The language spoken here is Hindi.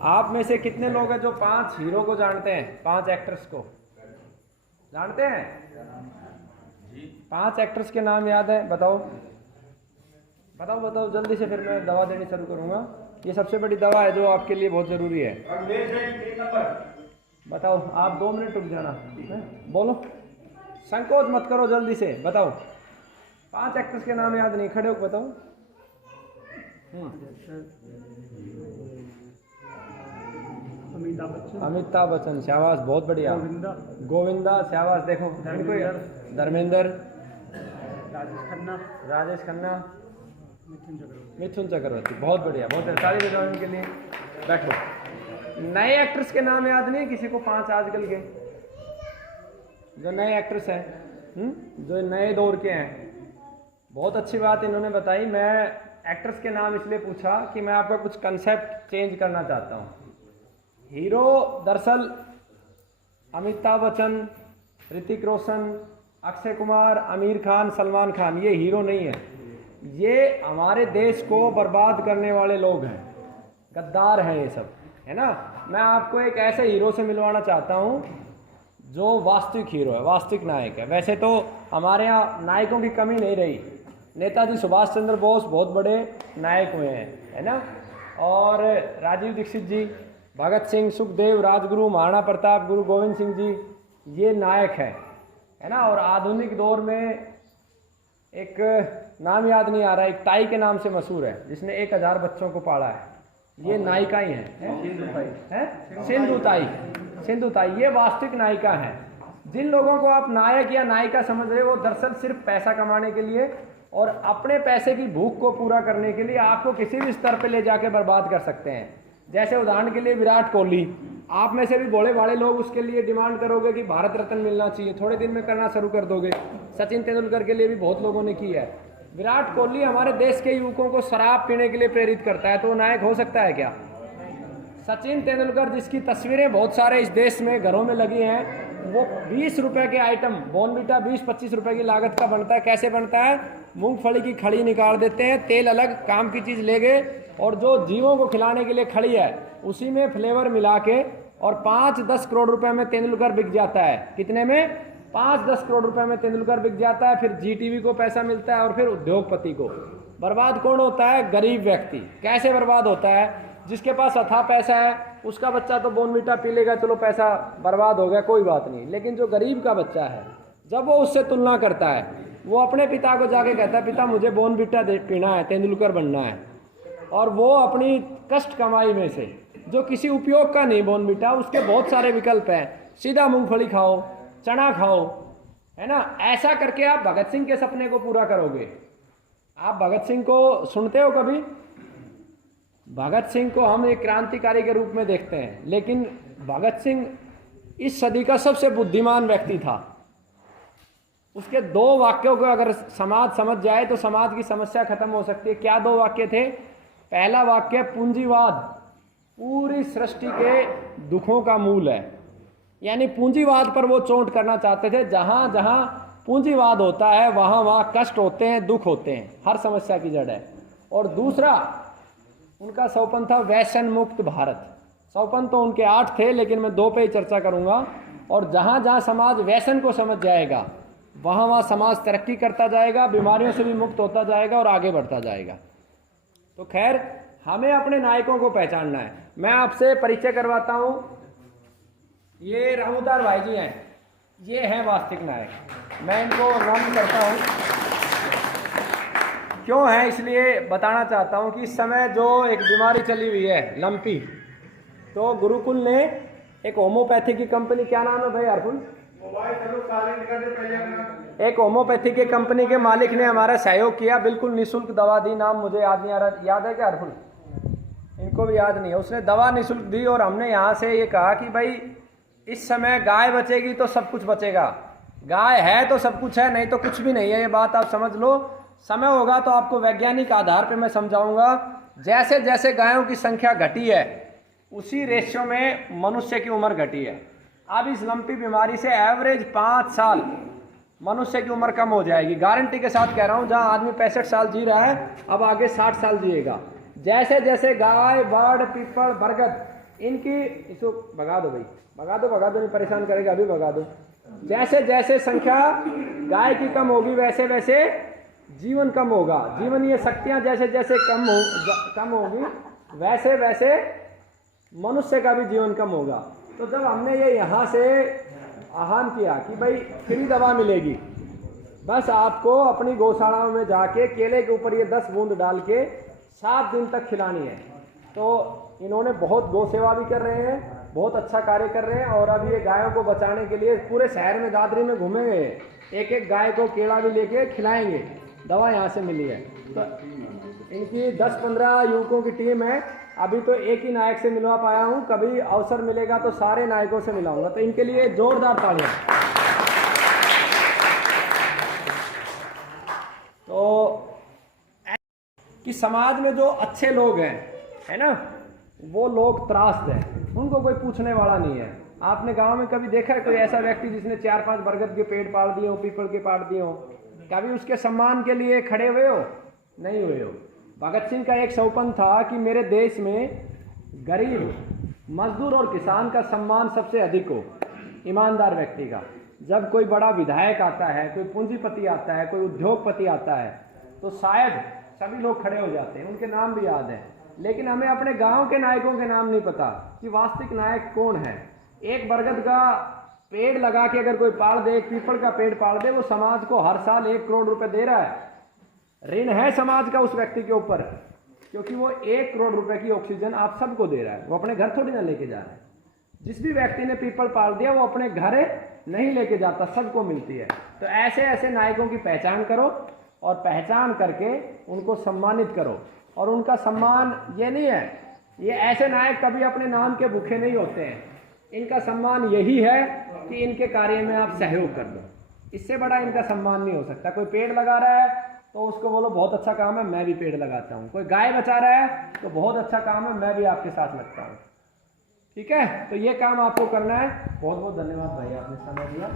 आप में से कितने लोग हैं जो 5 हीरो को जानते हैं, 5 एक्टर्स को जानते हैं? 5 एक्टर्स के नाम याद है? बताओ बताओ बताओ जल्दी से, फिर मैं दवा देनी शुरू करूंगा। ये सबसे बड़ी दवा है जो आपके लिए बहुत जरूरी है। बताओ, आप 2 मिनट रुक जाना, बोलो, संकोच मत करो, जल्दी से बताओ। 5 एक्टर्स के नाम याद नहीं, खड़े हो बताओ। अमिताभ बच्चन, शाबाश, बहुत बढ़िया। गोविंदा, शाबाश। देखो धर्मेंद्र, राजेश खन्ना, मिथुन चक्रवर्ती, बहुत बढ़िया, बहुत अच्छा। ताली बजाओ इनके लिए। बैठो। नए एक्ट्रेस के नाम याद नहीं किसी को? 5 आजकल के जो नए एक्ट्रेस हैं, जो नए दौर के हैं। बहुत अच्छी बात इन्होंने बताई। मैं एक्ट्रेस के नाम इसलिए पूछा कि मैं आपका कुछ कंसेप्ट चेंज करना चाहता हूँ। हीरो दरअसल अमिताभ बच्चन, ऋतिक रोशन, अक्षय कुमार, आमिर खान, सलमान खान, ये हीरो नहीं है। ये हमारे देश को बर्बाद करने वाले लोग हैं, गद्दार हैं ये सब, है ना। मैं आपको एक ऐसे हीरो से मिलवाना चाहता हूँ जो वास्तविक हीरो है, वास्तविक नायक है। वैसे तो हमारे यहाँ नायकों की कमी नहीं रही। नेताजी सुभाष चंद्र बोस बहुत बड़े नायक हुए हैं, है ना। और राजीव दीक्षित जी, भगत सिंह, सुखदेव, राजगुरु, महाराणा प्रताप, गुरु गोविंद सिंह जी, ये नायक है ना। और आधुनिक दौर में एक नाम याद नहीं आ रहा, एक ताई के नाम से मशहूर है, जिसने 1000 बच्चों को पाला है। ये नायिका ही है, सिंधु ताई, ये वास्तविक नायिका है। जिन लोगों को आप नायक या नायिका समझ रहे हो, वो दरअसल सिर्फ पैसा कमाने के लिए और अपने पैसे की भूख को पूरा करने के लिए आपको किसी भी स्तर पे ले जाके बर्बाद कर सकते हैं। जैसे उदाहरण के लिए विराट कोहली, आप में से भी भोले भाले लोग उसके लिए डिमांड करोगे कि भारत रत्न मिलना चाहिए, थोड़े दिन में करना शुरू कर दोगे। सचिन तेंदुलकर के लिए भी बहुत लोगों ने की है। विराट कोहली हमारे देश के युवकों को शराब पीने के लिए प्रेरित करता है, तो वो नायक हो सकता है क्या? सचिन तेंदुलकर, जिसकी तस्वीरें बहुत सारे इस देश में घरों में लगी हैं, वो 20 रुपए के आइटम बॉर्नविटा 20-25 रुपए की लागत का बनता है। कैसे बनता है? मूंगफली की खड़ी निकाल देते हैं, तेल अलग, काम की चीज ले गए, और जो जीवों को खिलाने के लिए खड़ी है उसी में फ्लेवर मिला के, और 5-10 करोड़ रुपए में तेंदुलकर बिक जाता है। कितने में? 5-10 करोड़ रुपए में तेंदुलकर बिक जाता है। फिर जीटीवी को पैसा मिलता है और फिर उद्योगपति को। बर्बाद कौन होता है? गरीब व्यक्ति। कैसे बर्बाद होता है? जिसके पास अथाह पैसा है उसका बच्चा तो बॉर्नविटा पी लेगा, चलो पैसा बर्बाद हो गया, कोई बात नहीं। लेकिन जो गरीब का बच्चा है, जब वो उससे तुलना करता है, वो अपने पिता को जाके कहता है, पिता मुझे बॉर्नविटा पीना है, तेंदुलकर बनना है। और वो अपनी कष्ट कमाई में से, जो किसी उपयोग का नहीं बॉर्नविटा, उसके बहुत सारे विकल्प हैं। सीधा मूंगफली खाओ, चना खाओ, है ना। ऐसा करके आप भगत सिंह के सपने को पूरा करोगे। आप भगत सिंह को सुनते हो कभी? भगत सिंह को हम एक क्रांतिकारी के रूप में देखते हैं, लेकिन भगत सिंह इस सदी का सबसे बुद्धिमान व्यक्ति था। उसके 2 वाक्यों को अगर समाज समझ जाए तो समाज की समस्या खत्म हो सकती है। क्या 2 वाक्य थे? पहला वाक्य, पूंजीवाद पूरी सृष्टि के दुखों का मूल है। यानी पूंजीवाद पर वो चोट करना चाहते थे। जहां जहां पूंजीवाद होता है वहां वहां कष्ट होते हैं, दुख होते हैं, हर समस्या की जड़ है। और दूसरा उनका सौपन था व्यसन मुक्त भारत। सौपन तो उनके 8 थे, लेकिन मैं 2 पे ही चर्चा करूंगा। और जहां जहां समाज व्यसन को समझ जाएगा वहां वहां समाज तरक्की करता जाएगा, बीमारियों से भी मुक्त होता जाएगा और आगे बढ़ता जाएगा। तो खैर, हमें अपने नायकों को पहचानना है। मैं आपसे परिचय करवाता हूं। ये रामूदार भाई जी हैं, ये हैं वास्तविक नायक। मैं इनको नमन करता हूं। क्यों है इसलिए बताना चाहता हूं कि इस समय जो एक बीमारी चली हुई है लंपी, तो गुरुकुल ने एक होम्योपैथी की कंपनी, क्या नाम है भाई हरकुल? एक होम्योपैथी के कंपनी के मालिक ने हमारा सहयोग किया, बिल्कुल निःशुल्क दवा दी। नाम मुझे याद नहीं आ रहा, याद है क्या हरकुल? इनको भी याद नहीं है। उसने दवा निःशुल्क दी और हमने यहाँ से ये कहा कि भाई इस समय गाय बचेगी तो सब कुछ बचेगा। गाय है तो सब कुछ है, नहीं तो कुछ भी नहीं है। ये बात आप समझ लो। समय होगा तो आपको वैज्ञानिक आधार पे मैं समझाऊंगा। जैसे जैसे गायों की संख्या घटी है उसी रेशियो में मनुष्य की उम्र घटी है। अब इस लंपी बीमारी से एवरेज 5 साल मनुष्य की उम्र कम हो जाएगी। गारंटी के साथ कह रहा हूँ। जहाँ आदमी 65 साल जी रहा है, अब आगे 60 साल जिएगा। जैसे जैसे गाय, बाड़, पीपल, बरगद इनकी, इसको भगा दो भाई, भगा दो, नहीं परेशान करेगा, अभी भगा दो। जैसे जैसे संख्या गाय की कम होगी वैसे वैसे जीवन कम होगा। जीवन ये शक्तियाँ जैसे जैसे कम होगी वैसे वैसे मनुष्य का भी जीवन कम होगा। तो जब हमने ये यहाँ से आह्वान किया कि भाई फ्री दवा मिलेगी, बस आपको अपनी गौशालाओं में जाके केले के ऊपर ये 10 बूंद डाल के 7 दिन तक खिलानी है। तो इन्होंने बहुत गौ सेवा भी कर रहे हैं, बहुत अच्छा कार्य कर रहे हैं। और अब ये गायों को बचाने के लिए पूरे शहर में दादरी में घूमेंगे, एक एक गाय को केला भी लेके खिलाएंगे। दवा यहाँ से मिली है। तो इनकी 10-15 युवकों की टीम है। अभी तो एक ही नायक से मिलवा पाया हूँ, कभी अवसर मिलेगा तो सारे नायकों से मिलाऊंगा। तो इनके लिए जोरदार तालियां। तो कि समाज में जो अच्छे लोग हैं, है ना, वो लोग त्रासद हैं, उनको कोई पूछने वाला नहीं है। आपने गांव में कभी देखा है कोई ऐसा व्यक्ति जिसने 4-5 बरगद के पेड़ पाड़ दिए हो, पीपल के पाड़ दिए हो? कभी उसके सम्मान के लिए खड़े हुए हो? नहीं हुए हो। भगत सिंह का एक सौपन था कि मेरे देश में गरीब, मजदूर और किसान का सम्मान सबसे अधिक हो, ईमानदार व्यक्ति का। जब कोई बड़ा विधायक आता है, कोई पूंजीपति आता है, कोई उद्योगपति आता है, तो शायद सभी लोग खड़े हो जाते हैं, उनके नाम भी याद हैं। लेकिन हमें अपने गांव के नायकों के नाम नहीं पता कि वास्तविक नायक कौन है। एक बरगद का पेड़ लगा के अगर कोई पाड़ दे, एक पीपल का पेड़ पाड़ दे, वो समाज को हर साल 1 करोड़ रुपए दे रहा है। ऋण है समाज का उस व्यक्ति के ऊपर, क्योंकि वो 1 करोड़ रुपए की ऑक्सीजन आप सबको दे रहा है, वो अपने घर थोड़ी ना लेके जा रहा है। जिस भी व्यक्ति ने पीपल पाल दिया वो अपने घर नहीं लेके जाता, सबको मिलती है। तो ऐसे ऐसे नायकों की पहचान करो और पहचान करके उनको सम्मानित करो। और उनका सम्मान ये नहीं है, ये ऐसे नायक कभी अपने नाम के भूखे नहीं होते हैं। इनका सम्मान यही है कि इनके कार्य में आप सहयोग कर दो, इससे बड़ा इनका सम्मान नहीं हो सकता। कोई पेड़ लगा रहा है तो उसको बोलो बहुत अच्छा काम है, मैं भी पेड़ लगाता हूँ। कोई गाय बचा रहा है तो बहुत अच्छा काम है, मैं भी आपके साथ लगता हूँ। ठीक है, तो ये काम आपको करना है। बहुत बहुत धन्यवाद भाई, आपने समय दिया।